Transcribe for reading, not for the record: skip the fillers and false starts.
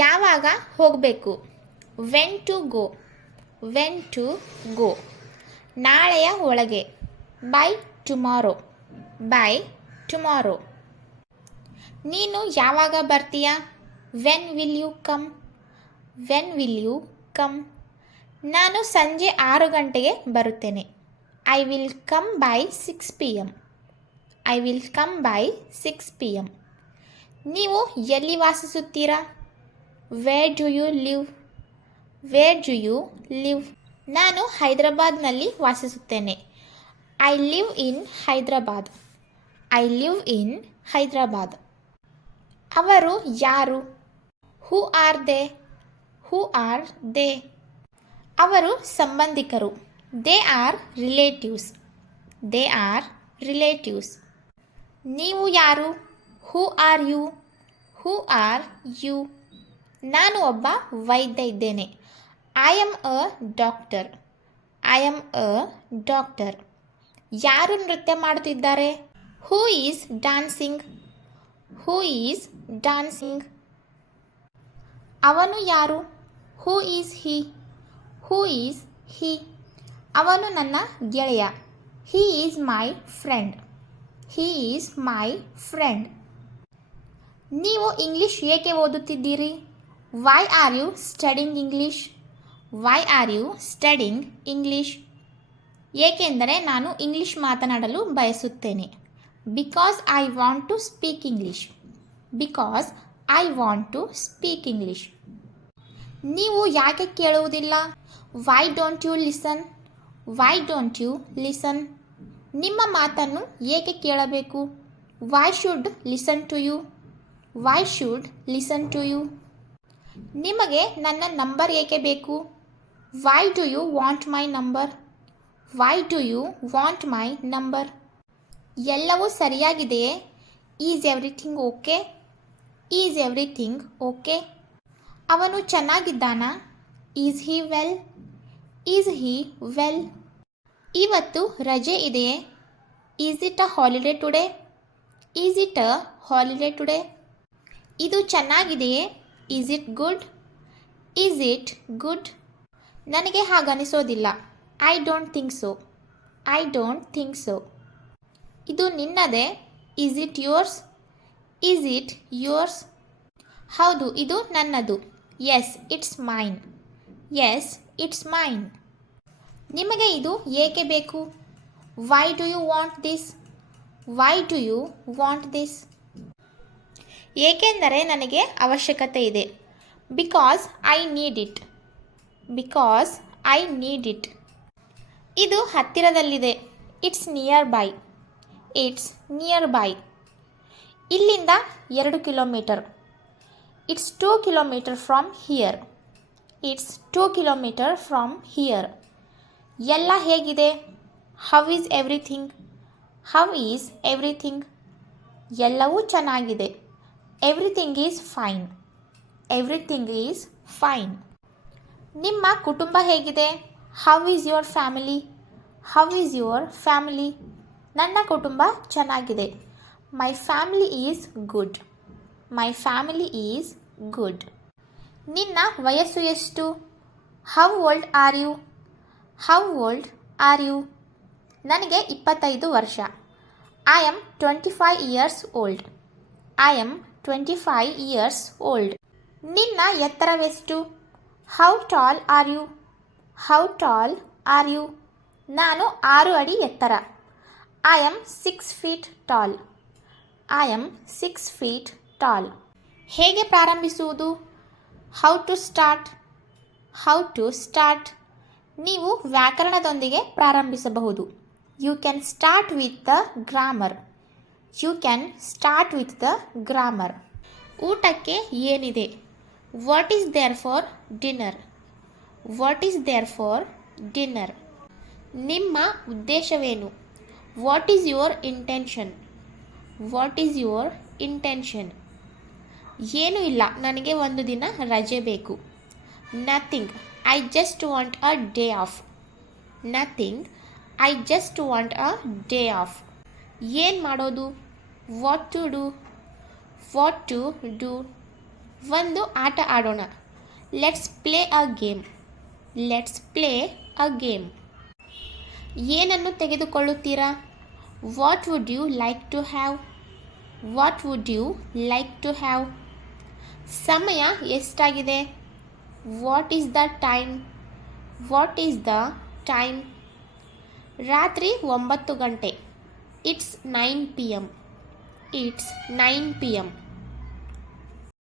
ಯಾವಾಗ ಹೋಗಬೇಕು? When to go. When to go. ನಾಳೆಯ ಒಳಗೆ. By tomorrow. By tomorrow. ನೀನು ಯಾವಾಗ ಬರ್ತೀಯಾ? When will you come. When will you come. ನಾನು ಸಂಜೆ 6 ಗಂಟೆಗೆ ಬರುತ್ತೇನೆ. I will come by 6 PM. I will come by 6 PM. ನೀವು ಎಲ್ಲಿ ವಾಸಿಸುತ್ತೀರಾ? Where do you live. Where do you live. ನಾನು ಹೈದರಾಬಾದ್ನಲ್ಲಿ ವಾಸಿಸುತ್ತೇನೆ. I live in Hyderabad. I live in Hyderabad. ಅವರು ಯಾರು? Who are they. Who are they. ಅವರು ಸಂಬಂಧಿಕರು. They are relatives. They are relatives. ನೀವು ಯಾರು? Who are you. Who are you. ನಾನು ಒಬ್ಬ ವೈದ್ಯ ಇದ್ದೇನೆ. I am a doctor. I am a doctor. ಯಾರು ನೃತ್ಯ ಮಾಡುತ್ತಿದ್ದಾರೆ? Who is dancing. Who is dancing. ಅವನು ಯಾರು? Who is he. Who is he. ಅವನು ನನ್ನ ಗೆಳೆಯ. He is my friend. He is my friend. ನೀವು ಇಂಗ್ಲಿಷ್ ಏಕೆ ಓದುತ್ತಿದ್ದೀರಿ? Why are you studying English. Why are you studying English. ಏಕೆಂದರೆ ನಾನು ಇಂಗ್ಲಿಷ್ ಮಾತನಾಡಲು ಬಯಸುತ್ತೇನೆ. Because I want to speak English. Because I want to speak English. ನೀವು ಯಾಕೆ ಕೇಳುವುದಿಲ್ಲ? Why don't you listen. Why don't you listen. ನಿಮ್ಮ ಮಾತನ್ನು ಏಕೆ ಕೇಳಬೇಕು? Why should listen to you. Why should listen to you. ನಿಮಗೆ ನನ್ನ ನಂಬರ್ ಏಕೆ ಬೇಕು? Why do you want my number. Why do you want my number. ಎಲ್ಲವೂ ಸರಿಯಾಗಿದೆಯೇ? Is everything okay. Is everything okay. ಅವನು ಚೆನ್ನಾಗಿದ್ದಾನಾ? Is he well. Is he well. ಇವತ್ತು ರಜೆ ಇದೆಯೇ? Is it a holiday today. Is it a holiday today. ಇದು ಚೆನ್ನಾಗಿದೆಯೇ? Is it good. Is it good. ನನಗೆ ಹಾಗನಿಸೋದಿಲ್ಲ. I don't think so. I don't think so. ಇದು ನಿನ್ನದೇ? Is it yours. Is it yours. ಹೌದು, ಇದು ನನ್ನದು. Yes it's mine. Yes it's mine. ನಿಮಗೆ ಇದು ಏಕೆ ಬೇಕು? Why do you want this. Why do you want this. ಏಕೆಂದರೆ ನನಗೆ ಅವಶ್ಯಕತೆ ಇದೆ. Because I need it. Because I need it. ಇದು ಹತ್ತಿರದಲ್ಲಿದೆ. It's near by. It's near by. ಇಲ್ಲಿಂದ 2 kilometre. It's 2 kilometre from here. It's 2 kilometre from here. ಎಲ್ಲ ಹೇಗಿದೆ? How is everything. How is everything. ಎಲ್ಲವೂ ಚೆನ್ನಾಗಿದೆ. Everything is fine. Everything is fine. ನಿಮ್ಮ ಕುಟುಂಬ ಹೇಗಿದೆ? How is your family. How is your family. ನನ್ನ ಕುಟುಂಬ ಚೆನ್ನಾಗಿದೆ. My family is good. My family is good. ನಿನ್ನ ವಯಸ್ಸು ಎಷ್ಟು? How old are you. How old are you. ನನಗೆ 25 ವರ್ಷ. I am 25 years old. I am 25 years old. ನಿನ್ನ ಎತ್ತರವೆಷ್ಟು? How tall are you. How tall are you. ನಾನು 6 ಅಡಿ ಎತ್ತರ. I am 6 feet tall. I am 6 feet tall. ಹೇಗೆ ಪ್ರಾರಂಭಿಸುವುದು? How to start. How to start. ನೀವು ವ್ಯಾಕರಣದೊಂದಿಗೆ ಪ್ರಾರಂಭಿಸಬಹುದು. You can start with the grammar. You can start with the grammar. ಊಟಕ್ಕೆ ಏನಿದೆ? What is there for dinner. What is there for dinner. ನಿಮ್ಮ ಉದ್ದೇಶವೇನು? What is your intention. What is your intention. ಏನೂ ಇಲ್ಲ, ನನಗೆ ಒಂದು ದಿನ ರಜೆ ಬೇಕು. Nothing, I just want a day off. Nothing, I just want a day off. ಏನು ಮಾಡೋದು? What to do. What to do. ಒಂದು ಆಟ ಆಡೋಣ. Let's play a game. Let's play a game. ಏನನ್ನು ತೆಗೆದುಕೊಳ್ಳುತ್ತೀರಾ? What would you like to have? What would you like to have? ಸಮಯ ಎಷ್ಟಾಗಿದೆ? What is the time? What is the time? ರಾತ್ರಿ 9 ಗಂಟೆ. It's 9 PM. It's 9 PM.